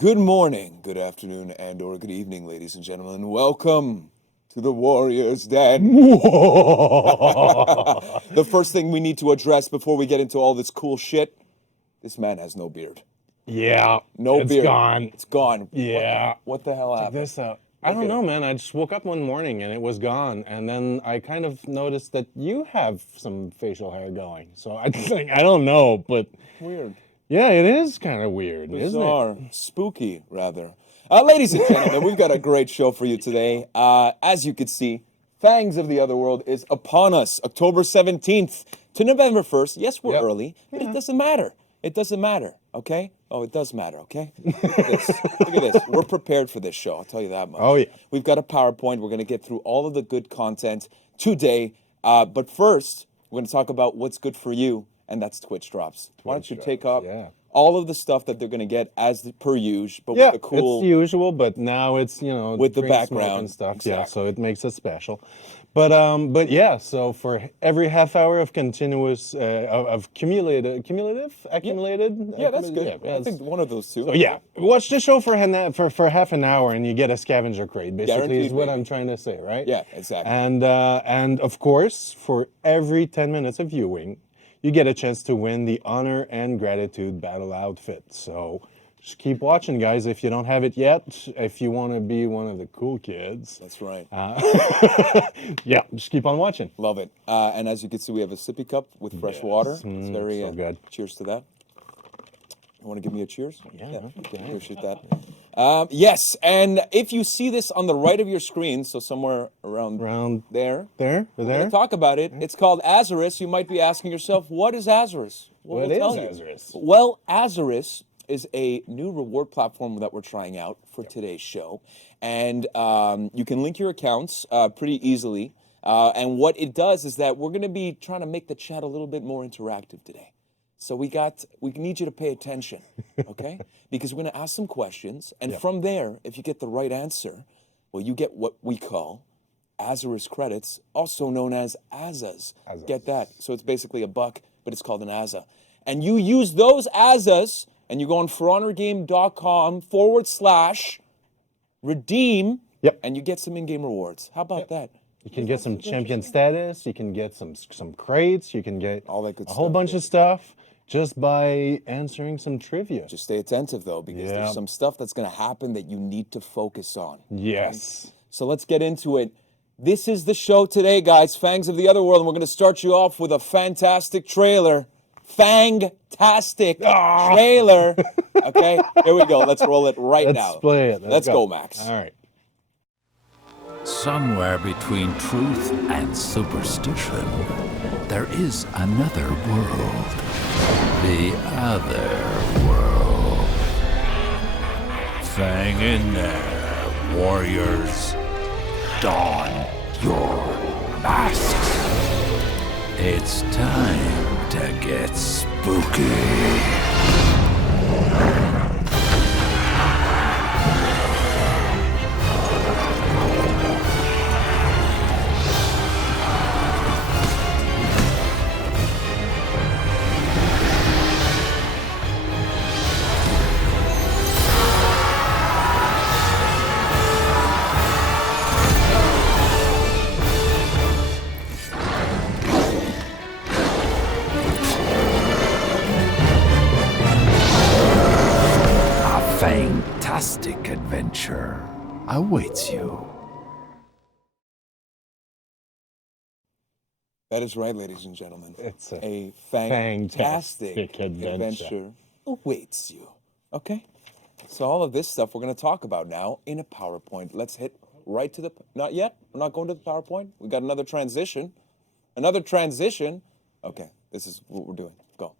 Good morning, good afternoon, and or good evening, ladies and gentlemen. Welcome to the Warriors Den. The first thing we need to address before we get into all this cool shit, this man has no beard. Yeah, No it's beard. gone. It's gone. Yeah. What the hell Check happened? this out. I don't know, man. I just woke up one morning and it was gone, and then I kind of noticed that you have some facial hair going. So I think I don't know, but Weird. yeah, it is kind of weird, isn't Bizarre. Spooky, rather. Ladies and gentlemen, we've got a great show for you today. As you can see, Fangs of the Otherworld is upon us, October 17th to November 1st. Yes, we're Yep. early, but it doesn't matter. It doesn't matter, okay? Oh, it does matter, okay? Look at this. Look at this. We're prepared for this show, I'll tell you that much. Oh, yeah. We've got a PowerPoint. We're going to get through all of the good content today. But first, we're going to talk about what's good for you, and that's Twitch drops. Why don't you take up all of the stuff that they're going to get as per usual, but with the cool... it's the usual, but now it's, you know, with the drink, smoke, background and stuff. exactly. Yeah, so it makes it special. But yeah, so for every half hour of continuous of cumulative. Yeah, that's good. I think one of those two. So yeah, watch the show for half an hour and you get a scavenger crate. Basically, Guaranteed, is what baby. I'm trying to say, right? Yeah, exactly. And of course, for every 10 minutes of viewing, you get a chance to win the Honor and Gratitude Battle Outfit. So just keep watching, guys. If you don't have it yet, if you want to be one of the cool kids. That's right. Yeah, just keep on watching. Love it. And as you can see, we have a sippy cup with fresh water. It's very so good. Cheers to that. You want to give me a cheers? Yeah. Okay, appreciate that. Yes, and if you see this on the right of your screen, so somewhere around there, we're going to talk about it. It's called Azarus. You might be asking yourself, what is Azarus? Well, What is Azarus? Well, Azarus is a new reward platform that we're trying out for today's show. And you can link your accounts pretty easily. And what it does is that we're going to be trying to make the chat a little bit more interactive today. So we need you to pay attention, okay? Because we're going to ask some questions. And from there, if you get the right answer, well, you get what we call Azarus credits, also known as Azas. Get that? So it's basically $1, but it's called an Aza. And you use those Azas, and you go on forhonorgame.com/redeem, and you get some in-game rewards. How about that? You can get some champion status. You can get some crates. You can get all that good a whole bunch of stuff just by answering some trivia. Just stay attentive, though, because there's some stuff that's going to happen that you need to focus on. Yes. Right? So let's get into it. This is the show today, guys. Fangs of the Otherworld, and we're going to start you off with a fantastic trailer. Fang-tastic trailer. Okay, here we go. Let's roll it now. Let's play it. Let's go, Max. All right. Somewhere between truth and superstition, there is another world. The other world. Hang in there, warriors. Don your masks. It's time to get spooky. Fantastic adventure awaits you. That is right, ladies and gentlemen. It's a fantastic adventure awaits you. Okay? So all of this stuff we're going to talk about now in a PowerPoint. Let's hit right to the... Not yet. We're not going to the PowerPoint. We got another transition. Another transition. Okay, this is what we're doing. Go.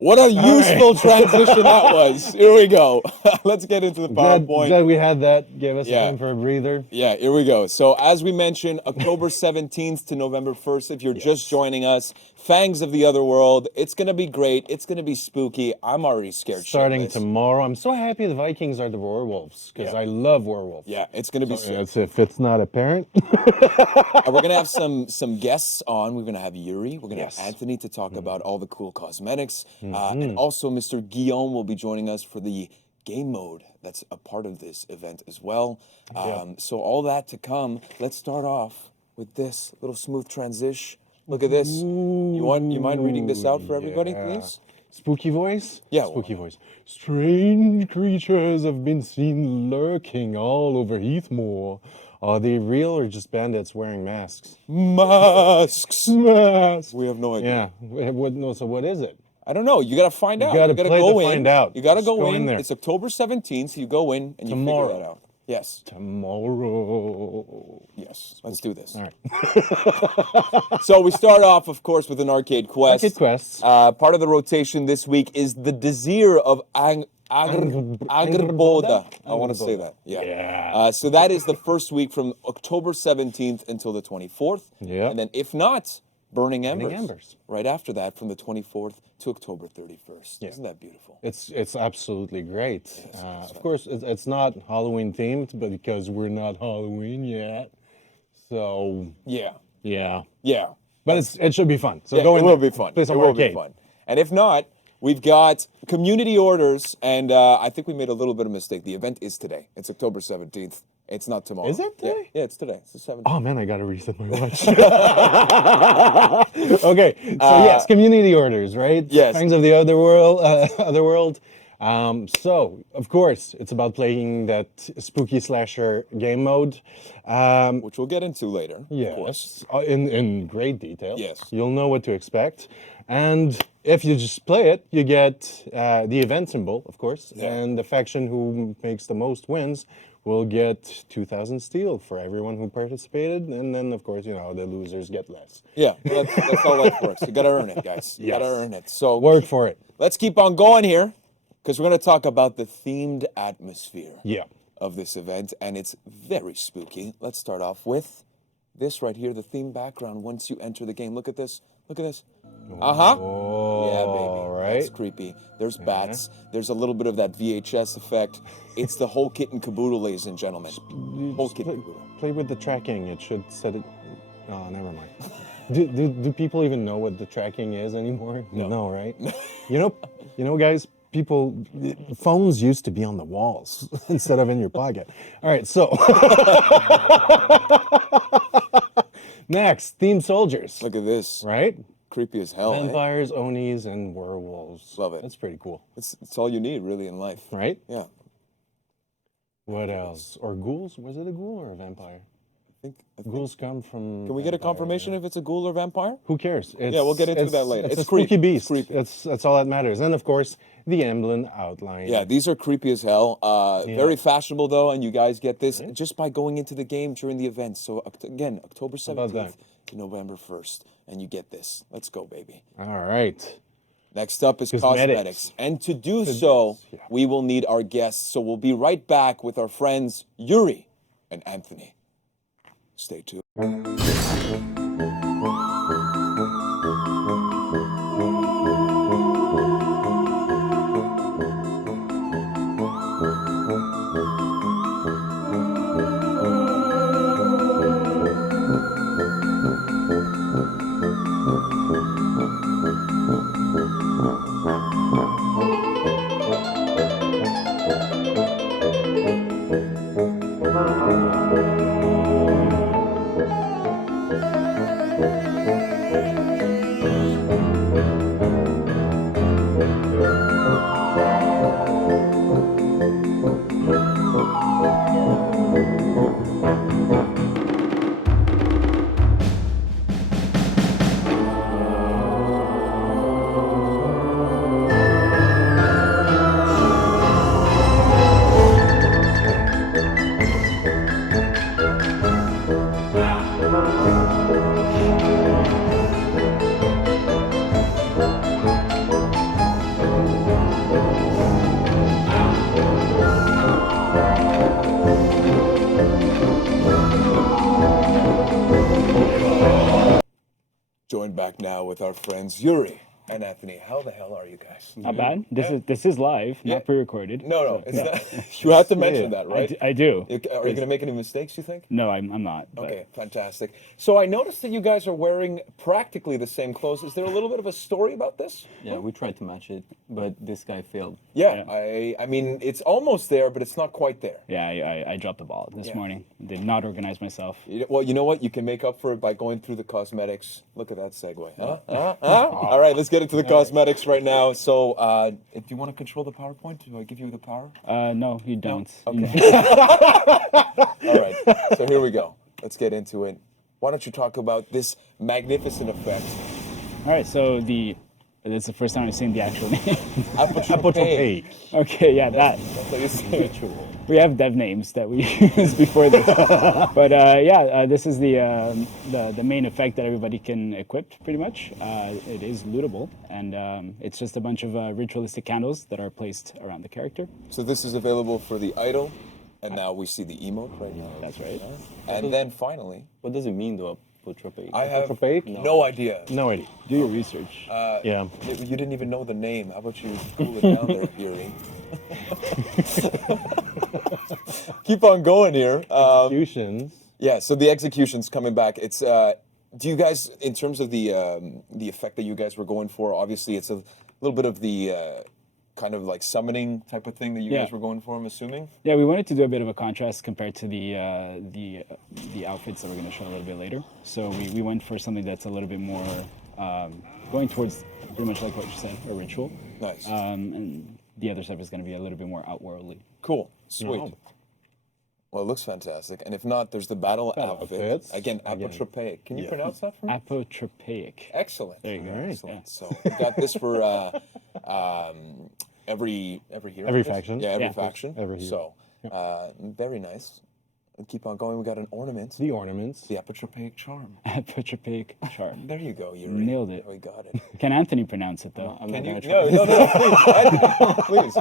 What a useful transition that was. Here we go. Let's get into the PowerPoint. Glad we had that. Give us Yeah. time for a breather. Yeah, here we go. So as we mentioned, October 17th to November 1st, if you're just joining us, Fangs of the Otherworld. It's going to be great. It's going to be spooky. I'm already scared Starting shitless. tomorrow. I'm so happy the Vikings are the werewolves because I love werewolves. Yeah, it's going to be sick. As if it's not apparent. And we're going to have some guests on. We're going to have Yuri. We're going to have Anthony to talk about all the cool cosmetics. And also Mr. Guillaume will be joining us for the game mode that's a part of this event as well. So all that to come. Let's start off with this little smooth transition. Look at this. You mind reading this out for everybody, please? Spooky voice? Yeah. Spooky voice. Strange creatures have been seen lurking all over Heathmoor. Are they real or just bandits wearing masks? Masks. Masks. We have no idea. Yeah. So what is it? I don't know. You got to find out. gotta You gotta play go to in. find out. You got to Just go go in. in there. It's October 17th. So you go in and you figure that out. Yes. Tomorrow. Yes. Let's do this. All right. So we start off, of course, with an arcade quest. Arcade quests. Part of the rotation this week is the Desir of Agriboda. I want to say that. Yeah. So that is the first week from October 17th until the 24th. Yeah. And then if not, Burning Embers. Embers. Right after that, from the 24th to October 31st. Yeah. Isn't that beautiful? It's absolutely great. Of course, it's not Halloween themed, but because we're not Halloween yet, so Yeah. yeah. Yeah. But it should be fun. So Yeah, go it in will there, be fun. play It some will be arcade. fun. And if not, we've got community orders, and I think we made a little bit of mistake. The event is today. It's October 17th. It's not tomorrow. Is it Yeah, today? yeah, it's today. It's the 17th. Oh man, I gotta reset my watch. Okay, so yes, community orders, right? Yes. Fangs of the Otherworld. So of course, it's about playing that spooky slasher game mode. Which we'll get into later, of course. Yes, in great detail. Yes. You'll know what to expect. And if you just play it, you get the event symbol, of course, and the faction who makes the most wins will get 2,000 steel for everyone who participated. And then, of course, the losers get less. Yeah, well, that's how life works. You got to earn it, guys. You got to earn it. So Work for it. let's keep on going here, because we're going to talk about the themed atmosphere Yeah. of this event, and it's very spooky. Let's start off with this right here, the theme background. Once you enter the game, look at this. Look at this. Oh, Yeah, baby. right. That's creepy. There's bats. There's a little bit of that VHS effect. It's the whole kit and caboodle, ladies and gentlemen. Whole kit and caboodle. Play with the tracking. It should set it. Oh, never mind. Do people even know what the tracking is anymore? No, right? You know, guys. Phones used to be on the walls instead of in your pocket. All right, so next, theme soldiers. Look at this. Right? Creepy as hell. Vampires, Onis, and werewolves. Love it. That's pretty cool. It's all you need, really, in life. Right? Yeah. What else? Or ghouls? Was it a ghoul or a vampire? I think Ghouls come from. Can we get a vampires, confirmation if it's a ghoul or vampire? Who cares? Yeah, we'll get into that later. It's It's a spooky creepy. beast. Creepy. That's all that matters. And of course, the emblem outline. Yeah, these are creepy as hell. Very fashionable, though, and you guys get this just by going into the game during the event. So, again, October about 17th to November 1st, and you get this. Let's go, baby. All right. Next up is Cosmetics. cosmetics. And to do so, we will need our guests. So we'll be right back with our friends Yuri and Anthony. Stay tuned. now with our friends Yuri and Anthony. How the hell are you guys? Not bad. This is live, not pre-recorded. No, it's not. You have to mention that, right? I do. Are you going to make any mistakes, you think? No, I'm not. but- Okay, fantastic. So I noticed that you guys are wearing practically the same clothes. Is there a little bit of a story about this? Yeah, we tried to match it, but this guy failed. Yeah, I mean, it's almost there, but it's not quite there. Yeah, I dropped the ball this morning. Did not organize myself. Well, you know what? You can make up for it by going through the cosmetics. Look at that segue. All right, let's get into the cosmetics right now. So, if you want to control the PowerPoint, do I give you the power? No, you don't. Okay. All right, so here we go. Let's get into it. Why don't you talk about this magnificent effect? All right, so it's the first time I've seen the actual name. Apotropaic. Okay, yeah, that. That's how you say it. We have dev names that we used before this, but this is the main effect that everybody can equip. Pretty much, it is lootable, and it's just a bunch of ritualistic candles that are placed around the character. So this is available for the idol, and now we see the emote right now. That's right. And then finally, What does it mean, though, apotropaic? I have Apotropaic? no idea. No idea. Do your research. Yeah. You didn't even know the name. How about you cool it down there, Yuri? Keep on going here. Executions. Yeah, so the execution's coming back. It's do you guys, in terms of the effect that you guys were going for, obviously it's a little bit of the kind of like summoning type of thing that you guys were going for, I'm assuming? Yeah, we wanted to do a bit of a contrast compared to the outfits that we're going to show a little bit later. So we went for something that's a little bit more going towards pretty much like what you said, a ritual. Nice. And the other stuff is going to be a little bit more outworldly. Cool. Sweet. Oh. Well, it looks fantastic. And if not, there's the battle outfit. outfits. Again, apotropaic. Can you pronounce that for me? Apotropaic. Excellent. There you go. Excellent. So we got this for every hero. Every I guess? faction. Yeah, every Yeah. faction. Every hero. So very nice. And keep on going. We got an ornament. The ornaments. The apotropaic charm. Apotropaic charm. There you go. You Nailed it. We got it. Can Anthony pronounce it though? I'm Can not you? gonna try. No, please.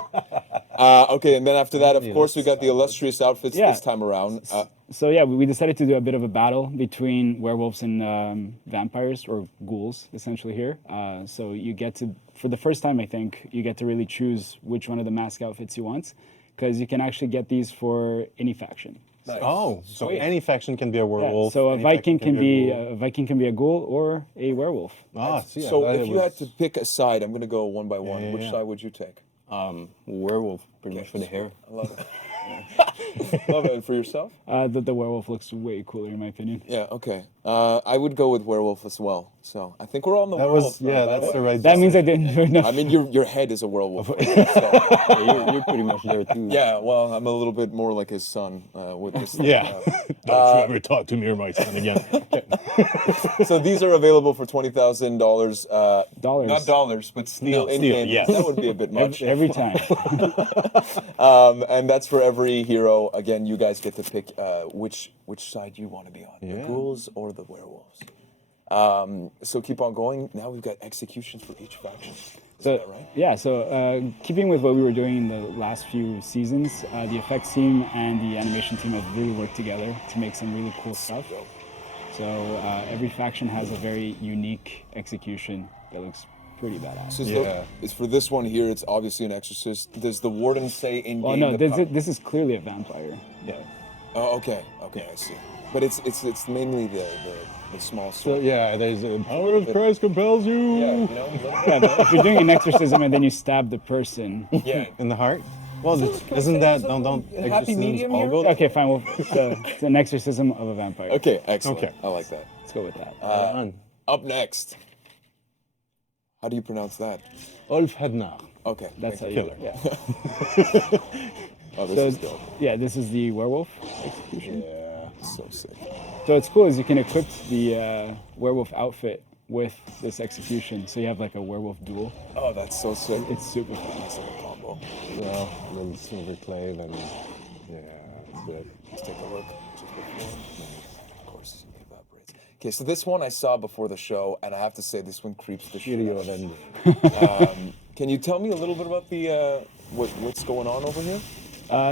Okay, and then after that, of course, we got the illustrious outfits Yeah. this time around. So yeah, we decided to do a bit of a battle between werewolves and vampires or ghouls, essentially here. So you get to, for the first time, I think, you get to really choose which one of the mask outfits you want, because you can actually get these for any faction. Nice. Oh, so Sweet. any faction can be a Yeah, werewolf. so a any Viking faction can be a ghoul. a Viking can be a ghoul or a werewolf. See, I So thought if it you had was- to pick a side, I'm going to go one by one. Yeah, Which yeah. side would you take? Werewolf, pretty much for the hair. I love it. Love it. And for yourself? The werewolf looks way cooler in my opinion. Yeah, okay. I would go with werewolf as well. So I think we're all on the That werewolf. was, yeah, that's the right That means I didn't do enough. I mean, your head is a werewolf. So, Yeah, you're pretty much there, too. yeah, well, I'm a little bit more like his son with this. Yeah. Don't you ever talk to me or my son again. So these are available for $20,000. Dollars. Not dollars, but steel. Steel, yes. That would be a bit much. Every time. And that's for every hero. Again, you guys get to pick which side you want to be on, the Yeah. ghouls or the werewolves. So keep on going. Now we've got executions for each faction. Is So, that right? yeah, so keeping with what we were doing in the last few seasons, the effects team and the animation team have really worked together to make some really cool stuff. So every faction has a very unique execution that looks pretty badass. So Yeah. it's for this one here. It's obviously an exorcist. Does the warden say in Well, game? no, this is clearly a vampire. Yeah. Oh, okay, I see. But it's mainly the small So sword. yeah, there's a power of Christ compels you. Yeah, you know. Yeah, but if you're doing an exorcism and then you stab the person. Yeah. In the heart. Well, isn't that don't happy exorcisms medium all here? go? Okay, fine. Well, so it's an exorcism of a vampire. Okay, excellent. Okay. I like that. Let's go with that. On. Up next. How do you pronounce that? Ulf Hednar. Okay. That's how thank you. Killer. Yeah. Oh, this So, is dope. yeah, this is the werewolf execution. Yeah. So sick. So what's cool is you can equip the werewolf outfit with this execution. So you have like a werewolf duel. Oh, that's so sick. It's super fun. It's like a combo. So little silver clave and yeah, it's good. Let's take a look. Just before. Of course, it evaporates. Okay, so this one I saw before the show, and I have to say this one creeps the shit Video out of of me. ending. Can you tell me a little bit about the what's going on over here?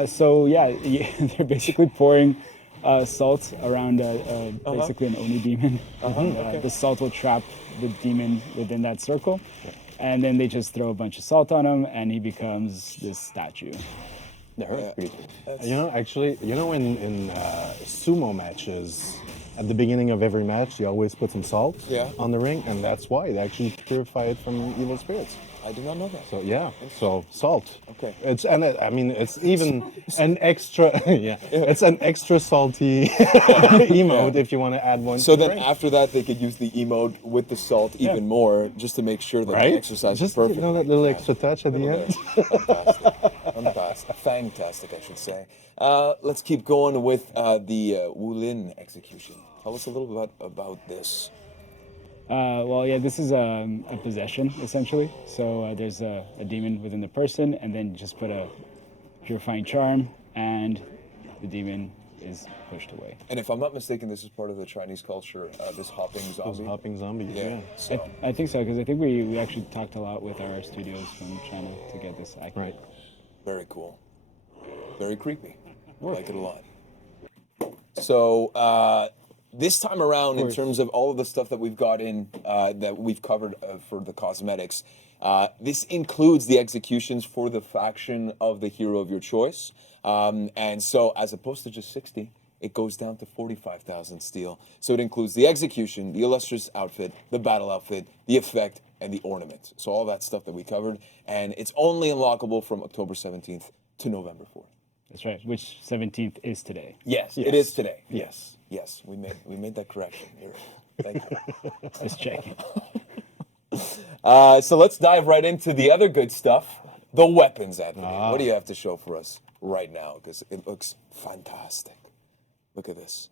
So yeah, they're basically pouring salt around basically an Oni demon. The salt will trap the demon within that circle, and then they just throw a bunch of salt on him, and he becomes this statue. The hair is pretty cool. You know, actually, you know, in sumo matches, at the beginning of every match, they always put some salt on the ring, and that's why they actually purify it from evil spirits. I did not know that. So yeah, so salt. Okay. It's I mean it's even an extra it's an extra salty emote if you want to add one. So to the then ring. after that, they could use the emote with the salt even more, just to make sure that right? the exercise Just is perfect. you know that little extra touch at the end. Fantastic, I should say. Let's keep going with the Wulin execution. Tell us a little bit about this. Well, yeah, this is a possession, essentially. So there's a demon within the person, and then you just put a purifying charm, and the demon is pushed away. And if I'm not mistaken, this is part of the Chinese culture, this hopping zombie. Those hopping zombies. Yeah. So, I think so, because I think we actually talked a lot with our studios from China to get this accurate. Right. very cool. Very creepy. I like it a lot. So, this time around, in terms of all of the stuff that we've got in, that we've covered for the cosmetics, this includes the executions for the faction of the hero of your choice. And so, as opposed to just 60, it goes down to 45,000 steel. So it includes the execution, the illustrious outfit, the battle outfit, the effect, and the ornament. So all that stuff that we covered. And it's only unlockable from October 17th to November 4th. That's right, which 17th is today. Yes, it is today. Yes. Yes, we made that correction. Thank you. Just checking. So let's dive right into the other good stuff, the weapons, Anthony. What do you have to show for us right now? Because it looks fantastic. Look at this.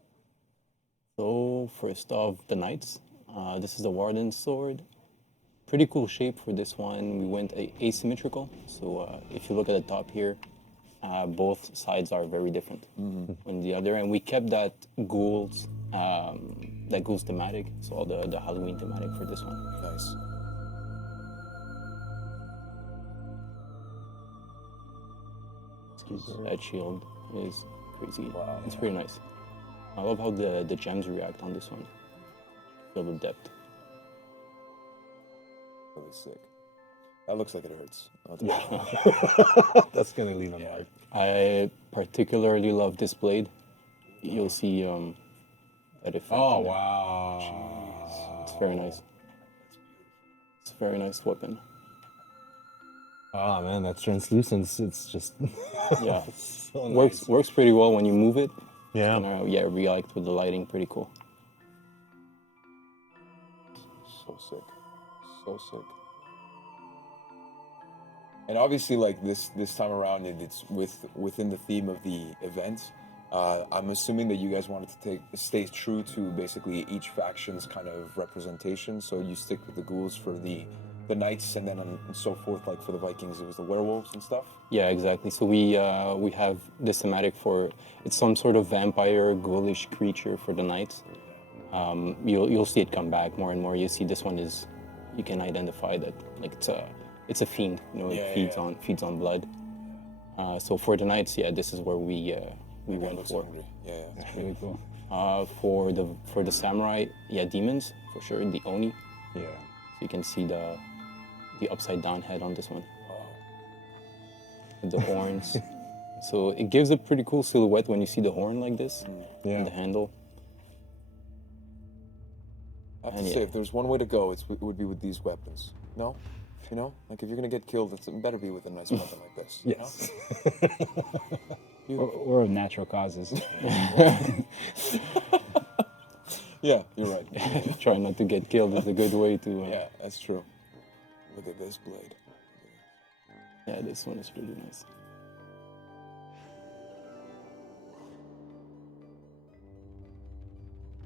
So first off, the knights. This is the Warden's sword. Pretty cool shape for this one. We went asymmetrical. So if you look at the top here, both sides are very different from the other, and we kept that ghouls thematic. So all the Halloween thematic for this one. Nice. That shield is crazy. Wow, it's pretty nice. I love how the gems react on this one. Feel the depth. Really sick. That looks like it hurts. Yeah. That's gonna leave a mark. I particularly love this blade. You'll see that effect. Oh in there. wow. It's very nice. It's a very nice weapon. Oh man, that translucence, it's just Yeah, so nice. works pretty well when you move it. Yeah. And react with the lighting, pretty cool. So sick. So sick. And obviously, like this time around, it's within the theme of the event. I'm assuming that you guys wanted to stay true to basically each faction's kind of representation. So you stick with the ghouls for the knights, and then and so forth. Like for the Vikings, it was the werewolves and stuff. Yeah, exactly. So we have this thematic for it's some sort of vampire, ghoulish creature for the knights. You'll see it come back more and more. You see this one is you can identify that like it's a fiend. You know, it feeds on blood. So for the knights, this is where we went for. Hungry. Yeah. It's really cool. For the samurai, demons for sure. The Oni. Yeah. So you can see the upside down head on this one. With the horns. So it gives a pretty cool silhouette when you see the horn like this. Yeah. And the handle. I have to say, if there's one way to go, it would be with these weapons. No? You know? Like, if you're going to get killed, it better be with a nice weapon like this. Yes. You know? Or of natural causes. Yeah, you're right. Try not to get killed is a good way to... Yeah, that's true. Look at this blade. Yeah, this one is really nice.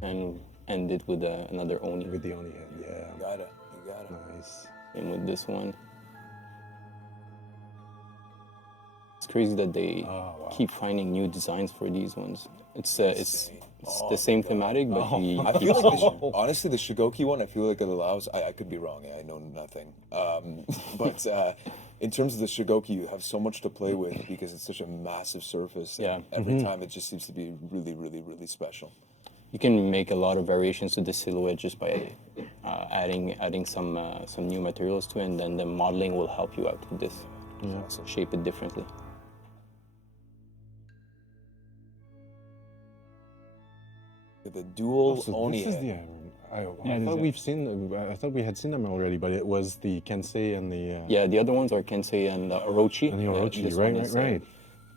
And end it with another Oni. With the Oni head, yeah. You gotta. Nice. And with this one. It's crazy that they keep finding new designs for these ones. It's the same thematic, but I feel like honestly, the Shigoki one, I feel like it allows. I could be wrong. I know nothing. But in terms of the Shigoki, you have so much to play with because it's such a massive surface. Yeah. And every time it just seems to be really, really, really special. You can make a lot of variations to the silhouette just by adding some new materials to it, and then the modeling will help you out with this. So shape it differently. The dual So Oni this is head. I this thought is I thought we had seen them already, but it was the Kensei and the Yeah, the other ones are Kensei and Orochi. and the Orochi. This Right, one right, is, right.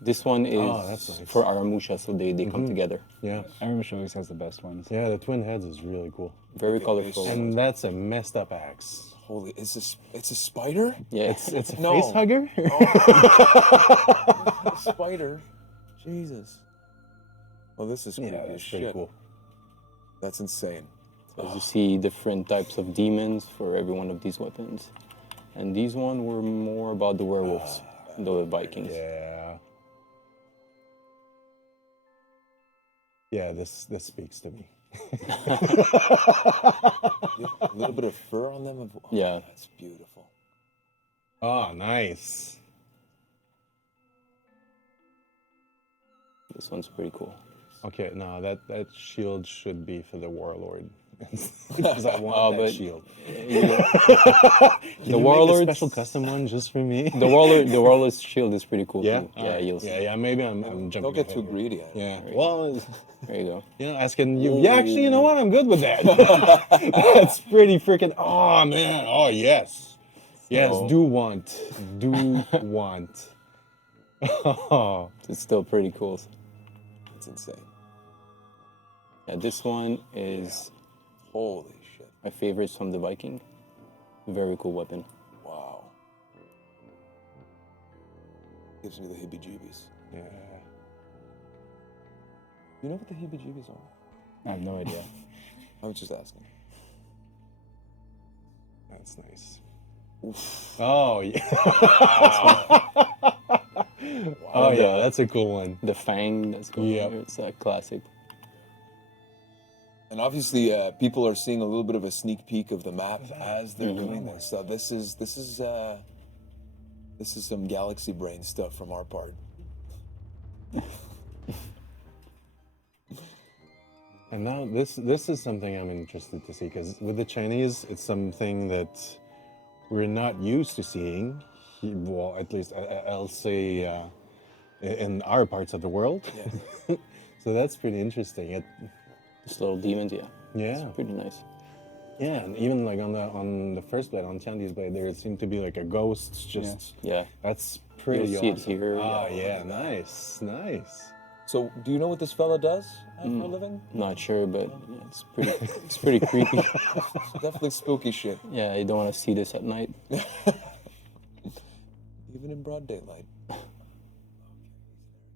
This one is Oh, that's nice. for Aramusha, so they come together. Yeah, Aramusha always has the best ones. yeah. The twin heads is really cool, Very colorful. and that's a messed up axe. Holy, it's a spider? Yeah, It's a No. face hugger. A spider? Jesus. Well, this is creepy Yeah, as that's shit. pretty cool. That's insane. as you see, different types of demons for every one of these weapons. And these one were more about the werewolves, the Vikings. Yeah. Yeah, this speaks to me. A little bit of fur on them. Yeah. That's beautiful. Oh, nice. This one's pretty cool. Okay, no, that shield should be for the warlord. Because I want Oh, that but- shield. The Can you make a warlord's special custom one just for me. the warlord's shield is pretty cool. Yeah, too. Yeah, Alright. you'll see. Yeah. Maybe I'm jumping. Don't get ahead too here. greedy. Yeah. Well, There you go. you know, asking you. Yeah, actually, you know what? I'm good with that. That's pretty freaking. Oh man. Oh yes. Yes. So- Do want. Do want. Oh. It's still pretty cool. It's insane. Yeah, this one is Holy shit. my favorites from the Viking. Very cool weapon. Wow. Gives me the heebie-jeebies. Yeah. You know what the heebie-jeebies are? I have no idea. I was just asking. That's nice. Oh yeah. Oh yeah, that's a cool one. The Fang that's going Yep. here. It's a classic. And obviously, people are seeing a little bit of a sneak peek of the map as they're doing this. So this is some galaxy brain stuff from our part. And now this is something I'm interested to see because with the Chinese, it's something that we're not used to seeing. Well, at least I'll say in our parts of the world. Yeah. So that's pretty interesting. These little demons, yeah. Yeah, Pretty nice. yeah, and even like on the first blade, on Tiandi's blade, there seemed to be like a ghost. Just Yeah. that's pretty You'll see it awesome. here. Oh yeah, nice, nice. So, do you know what this fella does for a living? Not sure, but yeah, it's pretty creepy. Definitely spooky shit, Yeah, you don't want to see this at night. even in broad daylight.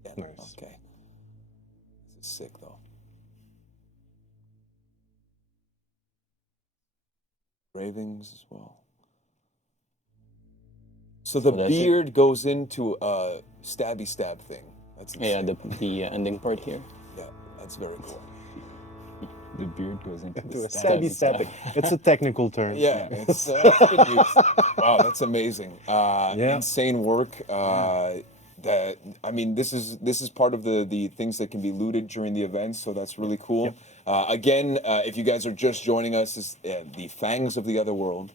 Yeah, Nice. okay. This is sick, though. Engravings as well. So the So that's it. beard goes into a stabby stab thing. That's Yeah, insane. the ending part here. Yeah, that's very cool. The beard goes into To the a stab. stabby stabbing. It's a technical term. Yeah, it's good use. Wow, that's amazing. Yeah. Insane work. That I mean, this is part of the things that can be looted during the event, so that's really cool. Again, if you guys are just joining us, is the Fangs of the Otherworld.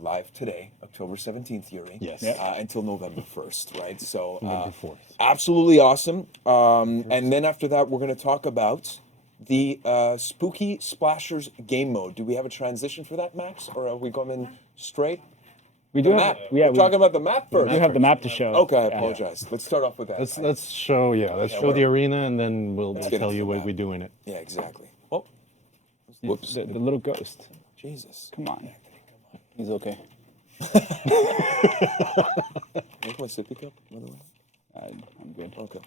Live today, October 17th, Yuri. Yes. Until November 1st, right? So November 4th. absolutely awesome. And then after that, we're going to talk about the Spooky Splashers game mode. Do we have a transition for that, Max, or are we going straight? We do have, Map. yeah, we're talking about the map first. we do have the map to show. Okay, I Yeah. apologize. Let's start off with that. Let's show show well, the arena and then we'll get tell into you the what map. we do in it. Yeah, exactly. Oh, The, whoops. the little ghost. Jesus. Come on. He's okay. Make my sippy cup, by the way. I'm good. Okay.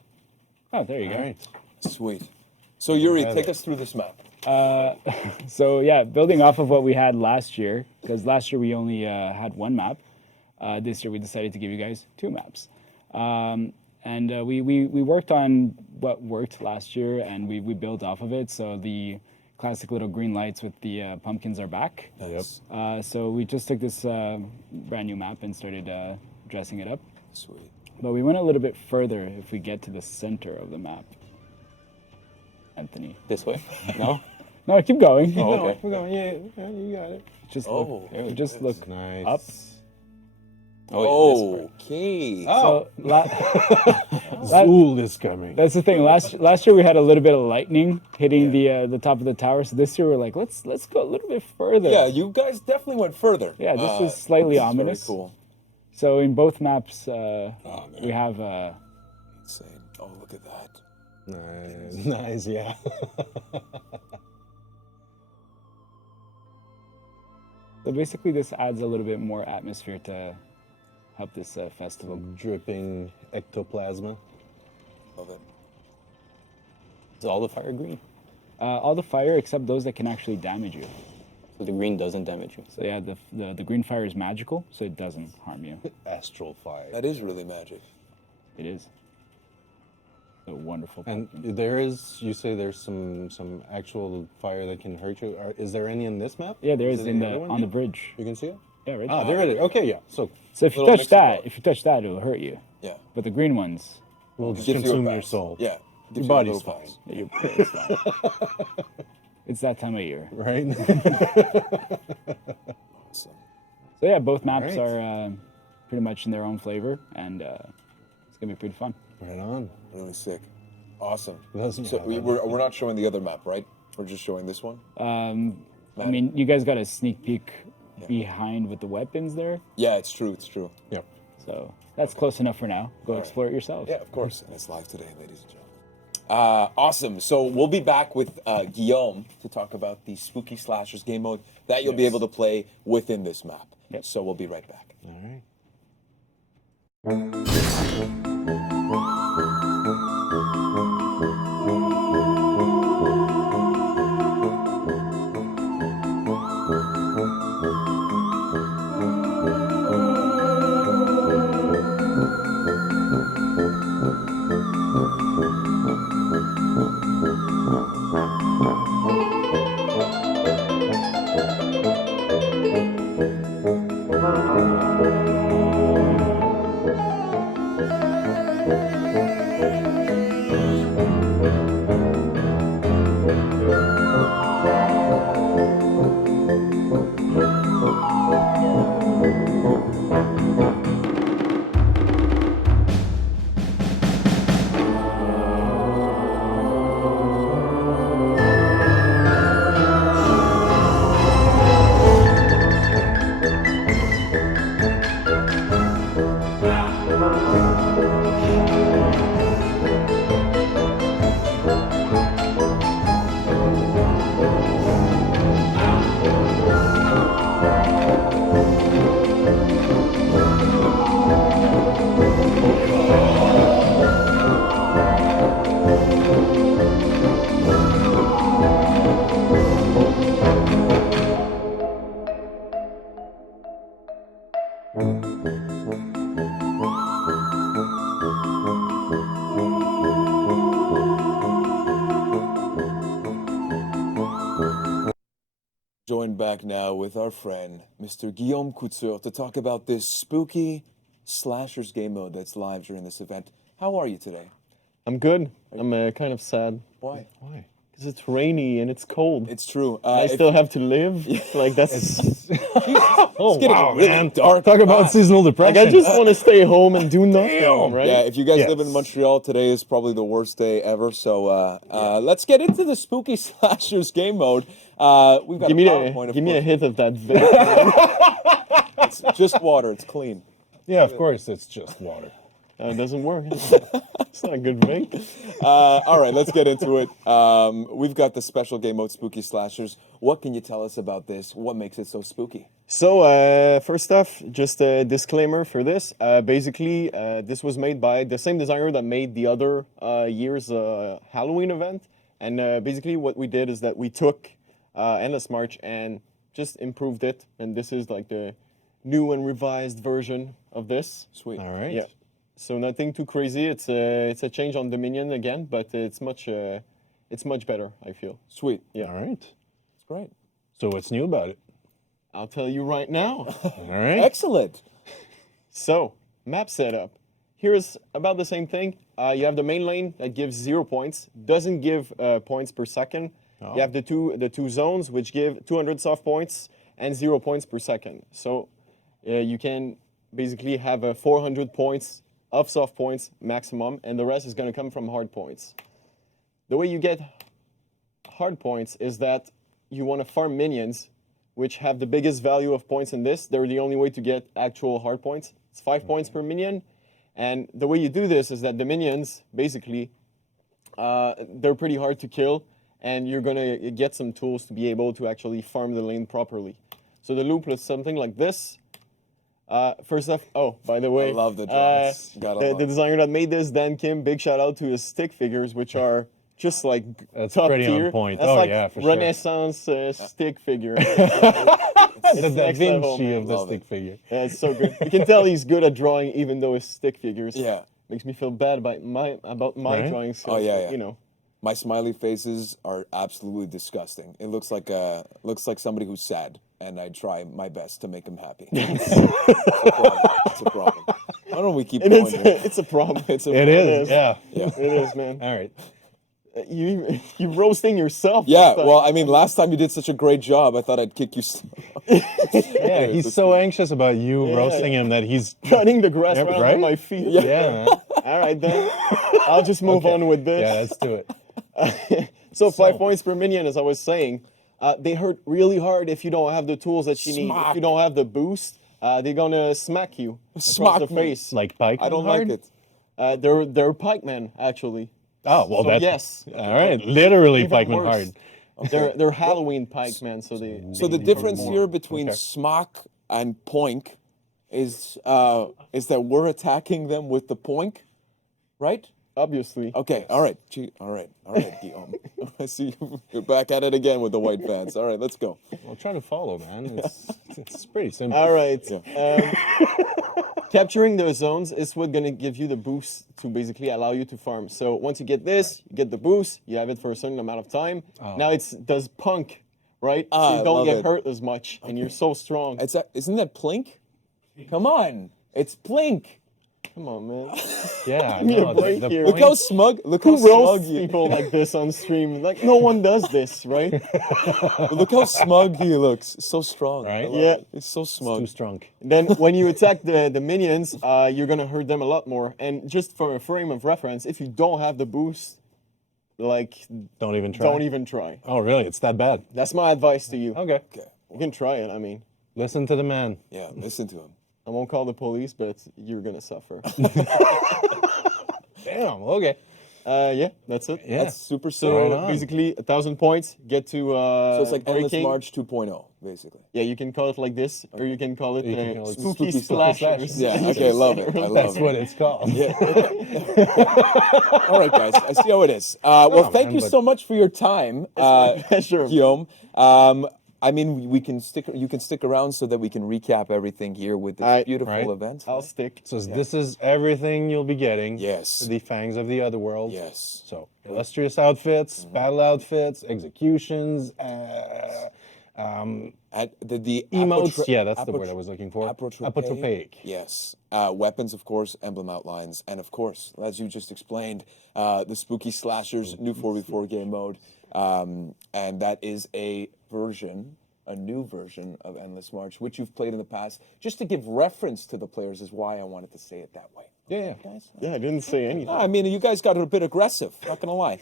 Oh, there you go. All right. Sweet. So Yuri, have take it. us through this map. So yeah, building off of what we had last year, because last year we only had one map. This year we decided to give you guys two maps. And we worked on what worked last year, and we built off of it. So the classic little green lights with the pumpkins are back. Yep. So we just took this brand new map and started dressing it up. Sweet. But we went a little bit further if we get to the center of the map. Anthony. This way? No? No, keep going. Oh, No, okay. we're going. Yeah, you got it. Just Oh, look. Just look Nice. up. Oh, yeah, Okay. Oh, So Zool is coming. that's the thing. Last year we had a little bit of lightning hitting the top of the tower. So this year we're like, let's go a little bit further. Yeah, you guys definitely went further. Yeah, this is slightly this is ominous. Very cool. So in both maps, man. we have Insane. Oh, look at that. Nice, yeah. so basically this adds a little bit more atmosphere to help this festival. Dripping ectoplasma. Love it. Is all the fire green? All the fire except those that can actually damage you. So the green doesn't damage you. So yeah, the green fire is magical, so it doesn't harm you. Astral fire. That is really magic. It is. A wonderful And pumpkin. there is, you say there's some actual fire that can hurt you. Is there any in this map? Yeah, there is it in the the other one? on the Yeah. bridge. You can see it? Yeah, right. Ah, there it is. Okay, yeah. So So if you Little touch mix of that, both. if you touch that, it'll hurt you. Yeah. But the green ones, we'll Gives you a consume your buzz. soul. Yeah. Your Gives you a body's little fine. buzz. yeah, it's fine. It's that time of year. Right? Awesome. So yeah, both maps Alright. are pretty much in their own flavor, and it's gonna be pretty fun. Right on. Really sick. Awesome. That's- So yeah, we're not showing the other map, right? We're just showing this one? I mean, you guys got a sneak peek behind with the weapons there, Yeah, it's true. It's true. Yep. so that's close enough for now. Go explore it yourselves. Yeah, of course. And it's live today, ladies and gentlemen. Awesome. So we'll be back with Guillaume to talk about the Spooky Slashers game mode that you'll be able to play within this map. Yep. So we'll be right back. All right. Joined back now with our friend, Mr. Guillaume Couture, to talk about this Spooky Slashers game mode that's live during this event. How are you today? I'm good. I'm kind of sad Why? Why? because it's rainy and it's cold. It's true. I if- still have to live. Like that's Oh, getting wow, really man. dark. Talk about seasonal like depression. I just want to stay home and do nothing, Damn. right? Yeah, if you guys live in Yes. Montreal, today is probably the worst day ever. So let's get into the Spooky Slashers game mode. We've got Give me a PowerPoint, of give me a course. hit of that vape. It's just water. It's clean. Yeah, of course, it's just water. It doesn't work. It's not a good vape. All right, let's get into it. We've got the special game mode, Spooky Slashers. What can you tell us about this? What makes it so spooky? So first off, just a disclaimer for this. Basically, this was made by the same designer that made the other year's Halloween event. And basically, what we did is that we took Endless March and just improved it. And this is like the new and revised version of this. Sweet. All right. Yeah. So nothing too crazy. It's a change on Dominion again, but it's much better. I feel. Sweet. Yeah. All right. That's great. So what's new about it? I'll tell you right now. All right. Excellent. So map setup. Here's about the same thing. You have the main lane that gives 0 points, doesn't give points per second. Oh. You have the two zones which give 200 soft points and 0 points per second. So you can basically have 400 points of soft points maximum, and the rest is going to come from hard points. The way you get hard points is that you want to farm minions, which have the biggest value of points in this. They're the only way to get actual hard points. It's 5 points per minion. And the way you do this is that the minions, basically, they're pretty hard to kill, and you're going to get some tools to be able to actually farm the lane properly. So the loop is something like this. First off, oh, by the way, I love the drawings. Gotta love the it. designer that made this, Dan Kim, big shout out to his stick figures, which are just like That's top pretty on tier. point. That's Oh, like yeah, for sure. Renaissance stick figure. The Da next level, Vinci man. of the Love stick figure. Yeah, it's so good. You can tell he's good at drawing, even though it's stick figures. Yeah. Makes me feel bad about my Right? drawing skills. Oh, yeah, but, yeah. You know. My smiley faces are absolutely disgusting. It looks like somebody who's sad, and I try my best to make him happy. It's a problem. It's a problem. Why don't we keep going? here? It's a problem. It's a It is, yeah. It is, man. All right. You roasting yourself. Yeah, this time. well, I mean, last time you did such a great job, I thought I'd kick you. Yeah, he's so anxious about you roasting him that he's. cutting the grass Yeah, right right? on my feet. Yeah, man. All right, then. I'll just move on with this. Yeah, let's do it. So 5 points per minion, as I was saying, they hurt really hard if you don't have the tools that you need. Smack. If you don't have the boost, they're gonna smack you across Smack the me. face. Like Pike. I don't hard? like it. They're pikemen actually. Oh, well, So that's. yes, All right. Literally Even pikeman worse. hard. they're Halloween pikemen. So they. So the difference here between smock and poink is that we're attacking them with the poink, right? Obviously. Okay, all right, all right, Guillaume. I see you're back at it again with the white pants. All right, let's go. Well, try to follow, man. It's pretty simple. All right. Capturing those zones is what's going to give you the boost to basically allow you to farm. So once you get this, you get the boost, you have it for a certain amount of time. Now it does punk, right? So I you don't love get it. hurt as much, and you're so strong. Isn't that plink? Come on, it's plink. Come on, man. Yeah, I me a know. break The here. Look how smug. Look how Who smug roasts you. people like this on stream? Like, no one does this, right? Look how smug he looks. So strong. Right? I love Yeah. it. He's so too smug. strong. Then when you attack the minions, you're going to hurt them a lot more. And just for a frame of reference, if you don't have the boost, like, Don't even try. don't even try. Oh, really? It's that bad? That's my advice to you. Okay. Okay. You can try it, I mean. Listen to the man. Yeah, listen to him. I won't call the police, but you're gonna suffer. Damn. Okay. Yeah, that's it. Yeah. That's super So Right simple. on. basically, 1,000 points get to. So it's like Endless breaking. March 2.0, basically. Yeah, you can call it like this, or you can call it, You can call it spooky, spooky slashers. Yeah, okay, love it. I love That's it. what it's called. All right, guys, I see how it is. Well, thank man, you but- so much for your time, pleasure. Guillaume. I mean, you can stick around so that we can recap everything here with this Alright. beautiful Right. event. I'll stick. So this is everything you'll be getting. Yes. The Fangs of the Otherworld. Yes. So illustrious outfits, battle outfits, executions, At the emotes. apotro- Yeah, that's the apotro- word I was looking for. Apotropaic. Apotropaic. Yes. Weapons, of course, emblem outlines, and of course, as you just explained, the spooky slashers, new 4v4 game mode, and that is a new version of Endless March, which you've played in the past. Just to give reference to the players is why I wanted to say it that way. Yeah. Guys? Yeah, I didn't say anything. I mean, you guys got a bit aggressive, not gonna lie.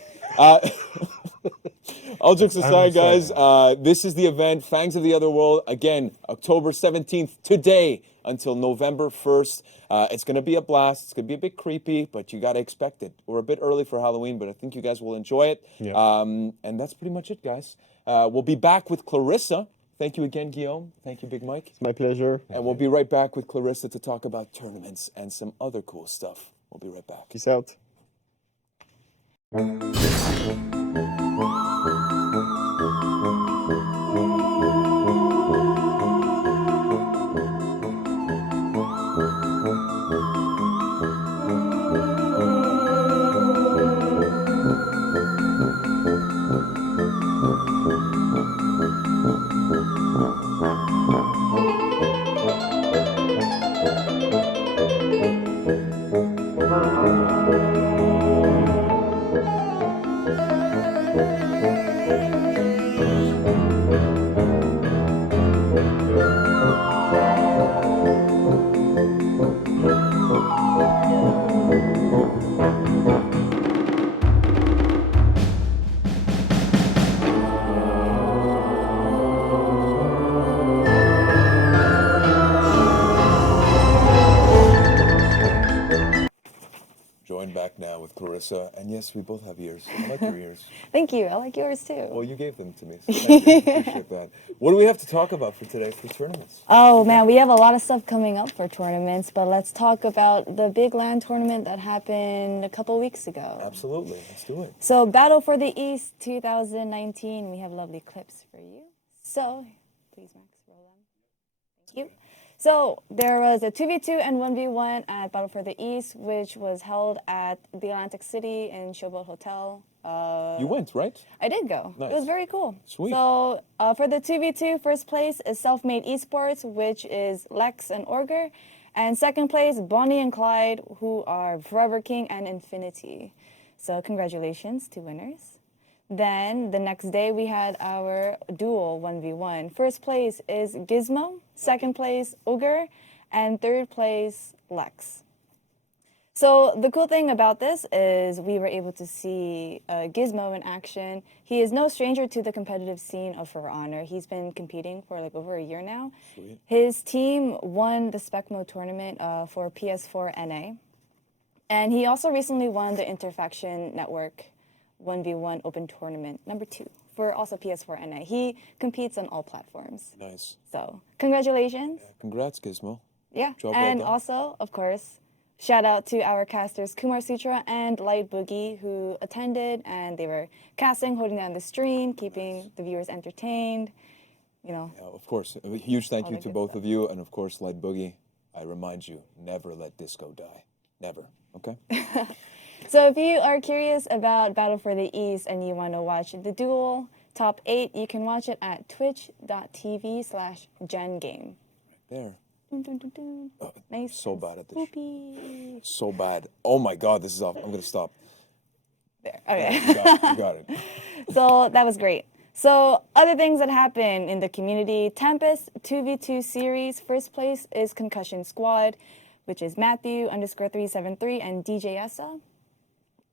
All jokes aside, guys, this is the event, Fangs of the Otherworld. Again, October 17th, today until November 1st. It's gonna be a blast. It's gonna be a bit creepy, but you gotta expect it. We're a bit early for Halloween, but I think you guys will enjoy it. Yeah. And that's pretty much it, guys. We'll be back with Clarissa. Thank you again, Guillaume. Thank you, Big Mike. My pleasure. And we'll be right back with Clarissa to talk about tournaments and some other cool stuff. We'll be right back. Peace out. joined back now with Clarissa. And yes, we both have ears. I like your ears. Thank you. I like yours too. Well, you gave them to me. So thank you. Appreciate that. What do we have to talk about for today for tournaments? Oh man, we have a lot of stuff coming up for tournaments, but let's talk about the big LAN tournament that happened a couple weeks ago. Absolutely. Let's do it. So, Battle for the East 2019, we have lovely clips for you. So, please, Max, roll them. Thank you. So, there was a 2v2 and 1v1 at Battle for the East, which was held at the Atlantic City in Showboat Hotel. You went, right? I did go. Nice. It was very cool. Sweet. So, for the 2v2, first place is Self-Made Esports, which is Lex and Orger. And second place, Bonnie and Clyde, who are Forever King and Infinity. So, congratulations to winners. Then the next day we had our duel 1v1. First place is Gizmo, second place Ogre, and third place Lex. So the cool thing about this is we were able to see Gizmo in action. He is no stranger to the competitive scene of For Honor. He's been competing for like over a year now. Sweet. His team won the Spec Mode tournament for PS4 NA. And he also recently won the Interfaction Network 1v1 Open Tournament #2 for also PS4 NA. He competes on all platforms. Nice. So, congratulations. Congrats, Gizmo. Yeah. Job well And done. also, of course, shout out to our casters Kumar Sutra and Light Boogie who attended and they were casting, holding down the stream, keeping the viewers entertained. You know, Yeah, of course. A huge thank All you the to good both stuff. of you. And of course, Light Boogie, I remind you, never let disco die. Never. Okay? so if you are curious about Battle for the East and you want to watch the duel top 8, you can watch it at twitch.tv/GenGame. There. Dun, dun, dun, dun. Nice. So and bad at this. swoopy. So bad. Oh my God, this is off. I'm going to stop. There. Okay. You got it. You got it. So that was great. So other things that happened in the community, Tempest 2v2 series. First place is Concussion Squad, which is Matthew_373 and DJ Essa.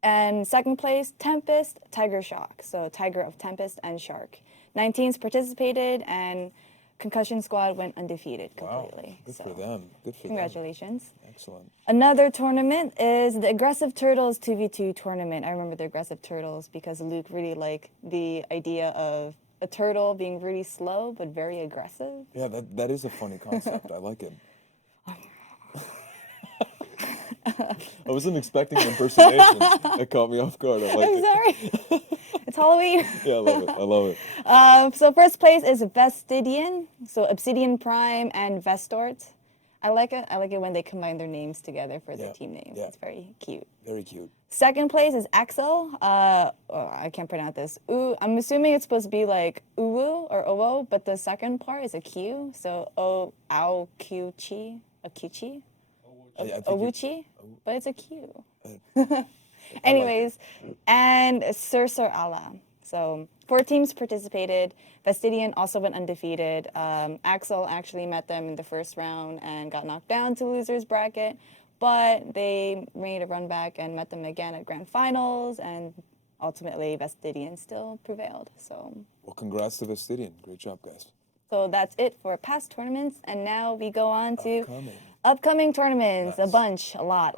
And second place, Tempest Tiger Shock. So Tiger of Tempest and Shark. 19s participated and Concussion Squad went undefeated Wow. completely. Good So for them. Good for congratulations. them. Excellent. Another tournament is the Aggressive Turtles 2v2 tournament. I remember the Aggressive Turtles because Luke really liked the idea of a turtle being really slow but very aggressive. Yeah, that is a funny concept. I like it. I wasn't expecting an impersonation. It caught me off guard. I like I'm it. sorry. It's Halloween. Yeah, I love it. I love it. So first place is Vestidian, so Obsidian Prime and Vestort. I like it. I like it when they combine their names together for their Yeah, team names. yeah. It's very cute. Very cute. Second place is Axel. I can't pronounce this. I'm assuming it's supposed to be like Uwu or Owo, but the second part is a Q. So Owuchi, a Q-chi, I think Owuchi, but it's a Q. Anyways, and Sursur Allah. So 4 teams participated. Vestidian also went undefeated. Axel actually met them in the first round and got knocked down to losers bracket, but they made a run back and met them again at grand finals, and ultimately Vestidian still prevailed. So Well, congrats to Vestidian. Great job, guys. that's it for past tournaments, and now we go on to Upcoming. upcoming tournaments. Nice. A bunch, a lot.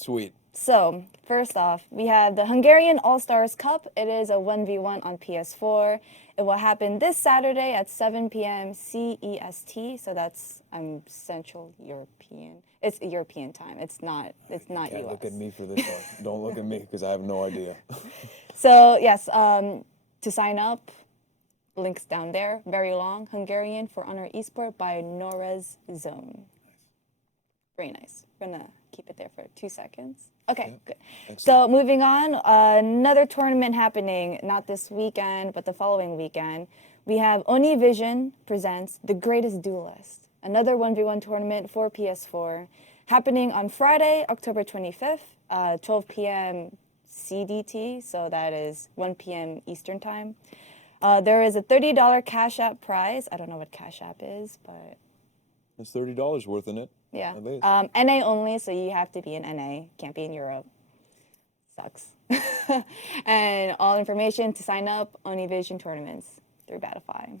Sweet. So, first off, we have the Hungarian All-Stars Cup. It is a 1v1 on PS4. It will happen this Saturday at 7 p.m. CEST. So that's Central European. It's European time. It's not Can't US. look at me for this one. Don't look at me because I have no idea. So, yes, to sign up, links down there. Very long. Hungarian For Honor Esport by Nora's Zone. Very nice. We're going to keep it there for 2 seconds. Okay, good. So moving on, another tournament happening, not this weekend, but the following weekend. We have Oni Vision presents The Greatest Duelist, another 1v1 tournament for PS4, happening on Friday, October 25th, 12 p.m. CDT, so that is 1 p.m. Eastern Time. There is a $30 Cash App prize. I don't know what Cash App is, but There's $30 worth in it. yeah. At least. NA only, so you have to be in NA. Can't be in Europe. Sucks. And all information to sign up on Evasion tournaments through Battlefy.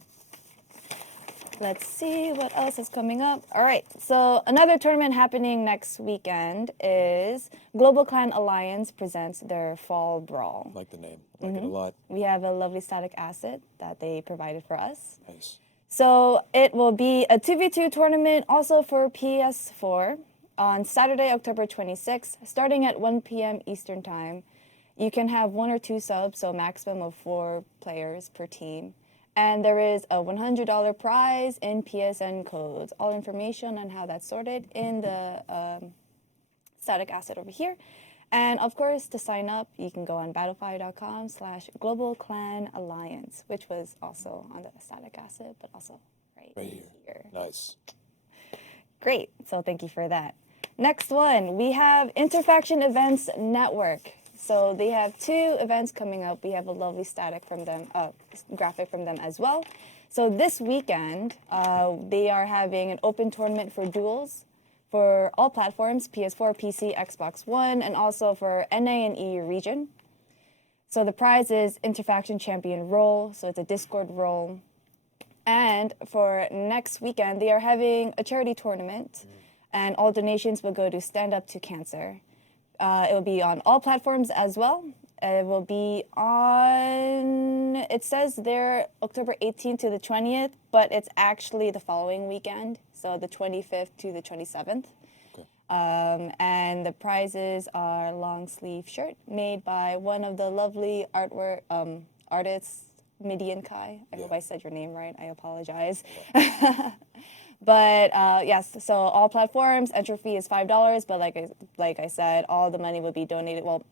Let's see what else is coming up. All right, so another tournament happening next weekend is Global Clan Alliance presents their Fall Brawl. I like the name. I like it a lot. We have a lovely static asset that they provided for us. Nice. So it will be a 2v2 tournament also for PS4 on Saturday, October 26th, starting at 1 p.m. Eastern Time. You can have 1 or 2 subs, so maximum of 4 players per team. And there is a $100 prize in PSN codes. All information on how that's sorted in the static asset over here. And of course, to sign up, you can go on battlefy.com/Global Clan Alliance, which was also on the static asset, but also right here. Nice. Great. So thank you for that. Next one, we have Interfaction Events Network. So they have 2 events coming up. We have a lovely static from them, graphic from them as well. So this weekend, they are having an open tournament for duels for all platforms, PS4, PC, Xbox One, and also for NA and EU region. So the prize is Interfaction Champion role, so it's a Discord role. And for next weekend, they are having a charity tournament, and all donations will go to Stand Up to Cancer. It will be on all platforms as well. It will be on, it says there October 18th to the 20th, but it's actually the following weekend, so the 25th to the 27th. Okay. And the prizes are long sleeve shirt made by one of the lovely artists, Midian Kai. I hope I said your name right. I apologize. But yes, so all platforms, entry fee is $5. But like I said, all the money will be donated. Well,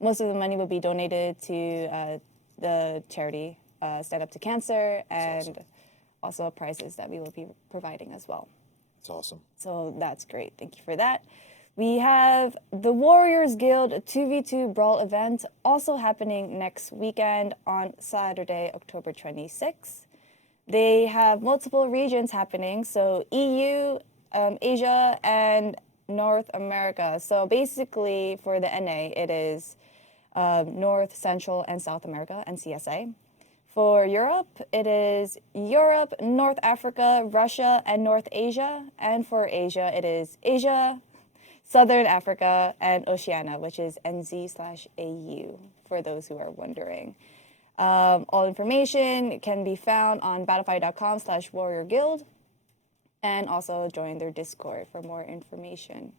most of the money will be donated to the charity Stand Up to Cancer, and also prizes that we will be providing as well. That's awesome. So that's great. Thank you for that. We have the Warriors Guild 2v2 Brawl event also happening next weekend on Saturday, October 26th. They have multiple regions happening, so EU, Asia, and North America. So basically for the NA, it is North, Central, and South America, and CSA. For Europe, it is Europe, North Africa, Russia, and North Asia. And for Asia, it is Asia, Southern Africa, and Oceania, which is NZ/AU, for those who are wondering. All information can be found on battlefy.com/warriorguild, and also join their Discord for more information.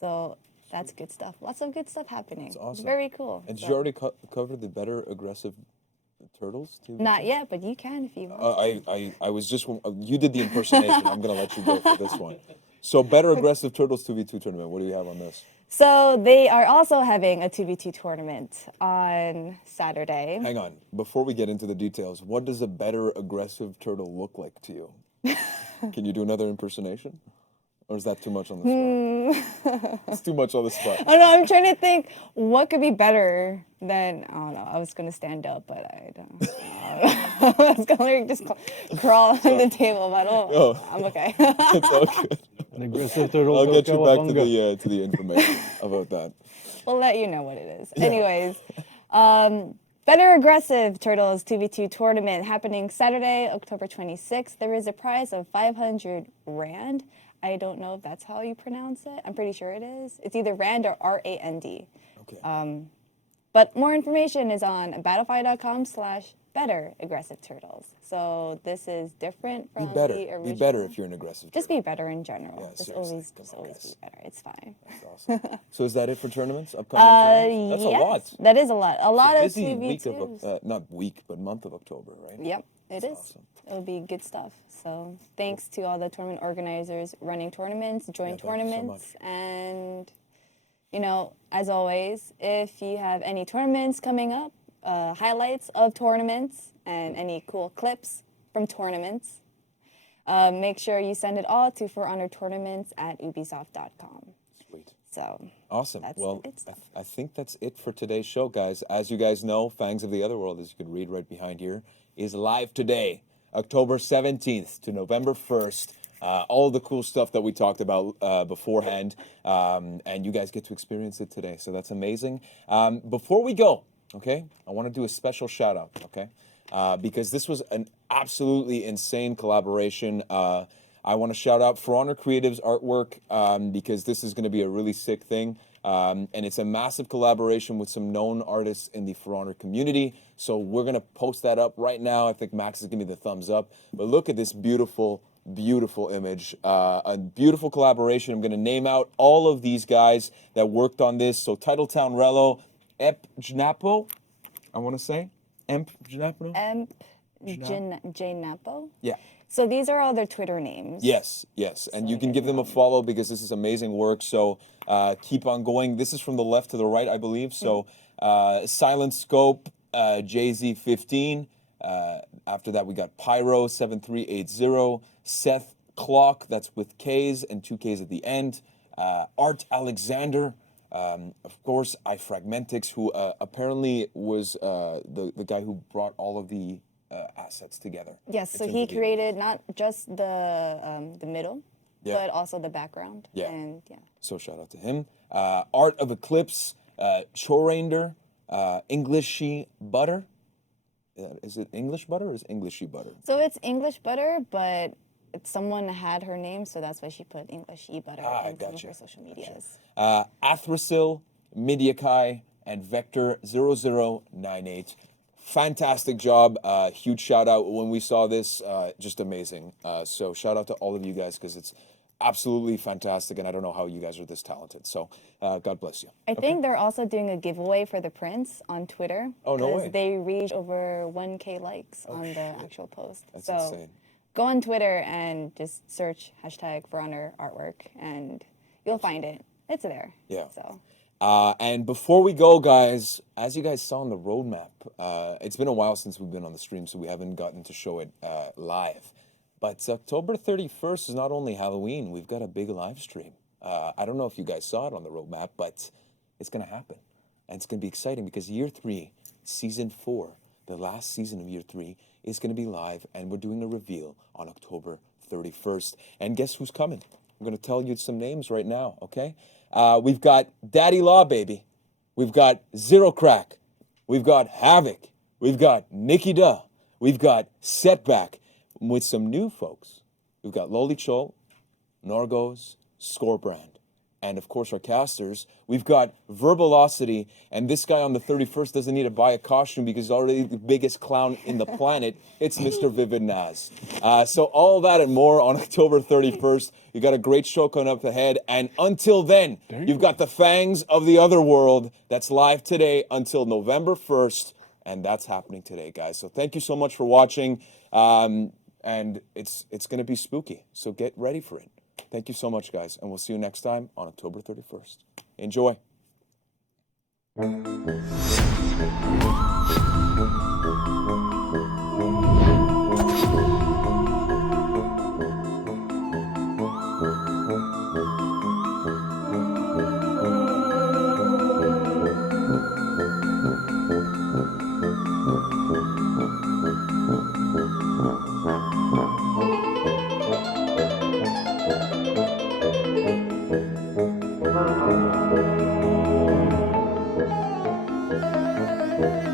So that's good stuff. Lots of good stuff happening. That's awesome. Very cool. And did So- you already cover the better aggressive turtles too? Not yet, but you can if you want. I was just, you did the impersonation. I'm going to let you go for this one. So better aggressive turtles 2v2 tournament. What do you have on this? So they are also having a 2v2 tournament on Saturday. Hang on. Before we get into the details, what does a better aggressive turtle look like to you? Can you do another impersonation? Or is that too much on the spot? It's too much on the spot. Oh no, I'm trying to think what could be better than, I don't know, I was going to stand up, but I don't. I was going to just crawl on the table, but I'm okay. It's all good. An aggressive turtle. I'll get you back Kawabunga. to the information about that. We'll let you know what it is. Anyways, Better Aggressive Turtles 2v2 tournament happening Saturday, October 26th. There is a prize of 500 Rand. I don't know if that's how you pronounce it. I'm pretty sure it is. It's either Rand or RAND. Okay. But more information is on battlefy.com/better aggressive turtles. So this is different from the original. Be better if you're an aggressive Just turtle. be better in general. Yeah, just seriously. always Come on, guys. be better. It's fine. That's awesome. So is that it for tournaments? Upcoming tournaments? That's yes, a lot. That is a lot. A lot of Busy week CVTs. of, not week, but month of October, right? Yep, it is. awesome. It'll be good stuff. So thanks to all the tournament organizers running tournaments, join thank you so tournaments, and you know, as always, if you have any tournaments coming up, highlights of tournaments, and any cool clips from tournaments, make sure you send it all to forhonortournaments@ubisoft.com. Sweet. So Awesome. That's Well, the good stuff. I think that's it for today's show, guys. As you guys know, Fangs of the Otherworld, as you can read right behind here, is live today, October 17th to November 1st. All the cool stuff that we talked about beforehand, and you guys get to experience it today. So that's amazing. Before we go, okay, I want to do a special shout out, okay, because this was an absolutely insane collaboration. I want to shout out For Honor Creative's artwork because this is going to be a really sick thing. And it's a massive collaboration with some known artists in the For Honor community. So we're going to post that up right now. I think Max is giving me the thumbs up. But look at this beautiful, beautiful image. A beautiful collaboration. I'm going to name out all of these guys that worked on this. So Titletown Rello, Ep Jnapo, I want to say. Emp Jnapo? Jnapo? Yeah. So these are all their Twitter names. Yes, yes. And you can give them a follow because this is amazing work. So keep on going. This is from the left to the right, I believe. So Silent Scope, JZ15. After that, we got Pyro 7380, Seth Clock, that's with K's and 2 K's at the end. Art Alexander. Of course, iFragmentix, who apparently was the guy who brought all of the assets together. Yes, so into he the created not just the middle, Yeah. but also the background. Yeah. And yeah. So shout out to him. Art of Eclipse, Chorainder, Englishy Butter. Is it English Butter or is Englishy Butter? So it's English butter, but someone had her name, so that's why she put English butter in some of gotcha. her social medias. Athrasil, Midiakai, and Vector 0098. Fantastic job. Huge shout out when we saw this. Just amazing. So shout out to all of you guys because it's absolutely fantastic, and I don't know how you guys are this talented. So God bless you. I think they're also doing a giveaway for the prints on Twitter. Oh, no way. Because they reached over 1K likes on the actual post. That's so insane. go on Twitter and just search hashtag For Honor Artwork, and you'll find it. It's there. Yeah. So. And before we go, guys, as you guys saw on the roadmap, it's been a while since we've been on the stream, so we haven't gotten to show it live. But October 31st is not only Halloween, we've got a big live stream. I don't know if you guys saw it on the roadmap, but it's going to happen. And it's going to be exciting because Year 3, Season 4, the last season of Year 3, is going to be live, and we're doing a reveal on October 31st. And guess who's coming? I'm going to tell you some names right now, okay? We've got Daddy Law, baby. We've got Zero Crack. We've got Havoc. We've got Nikki Duh. We've got Setback. With some new folks, we've got Loli Chol, Norgos, Scorebrand, and of course our casters. We've got Verbalocity, and this guy on the 31st doesn't need to buy a costume because he's already the biggest clown in the planet. It's Mr. Vivid Naz. So all that and more on October 31st. You got a great show coming up ahead, and until then, you've got the Fangs of the Other World that's live today until November 1st, and that's happening today, guys. So thank you so much for watching. And it's going to be spooky, so get ready for it. Thank you so much, guys, and we'll see you next time on October 31st. Enjoy. Thank you.